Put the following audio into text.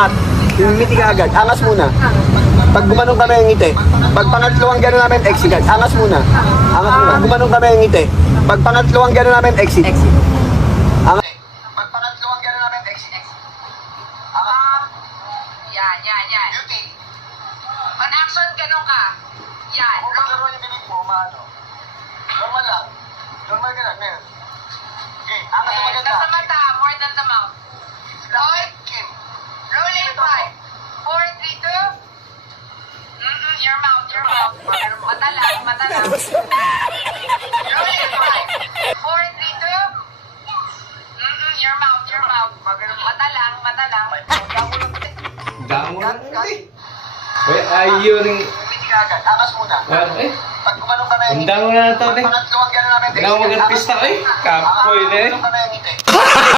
Cut. Ngiti ka agad. Angas muna. Pag gumanong kami ang ngiti. Pag pangatlong gano'n namin, exit. Angas muna. Angas muna. Gumanong kami ang ngiti. Pag pangatlong gano'n namin, exit. Angas. Pag pangatlong gano'n namin, exit. Angas. Yan. Beauty. On action, ganun ka. Yan. Kung maglaruan yung bibig mo, maano? Normal lang. Normal ka lang, meron. Okay, angas na maganda. Sa mata, more than the mouth. Roll. Roll in 5. 4, 3, 2. Your mouth. Mata lang. Roll in 5. 4, 3, 2. Your mouth. Mata lang. Damo lang. Uy, ayaw rin. Ngiti ka agad. Angas muna. Pag gumanong kami ang Ang ngiti. damo na ito, Pag pangatlong gano'n namin, Hindi na ako mag-artista, eh. Kapoy na, eh. Gumanong kami ang ngiti.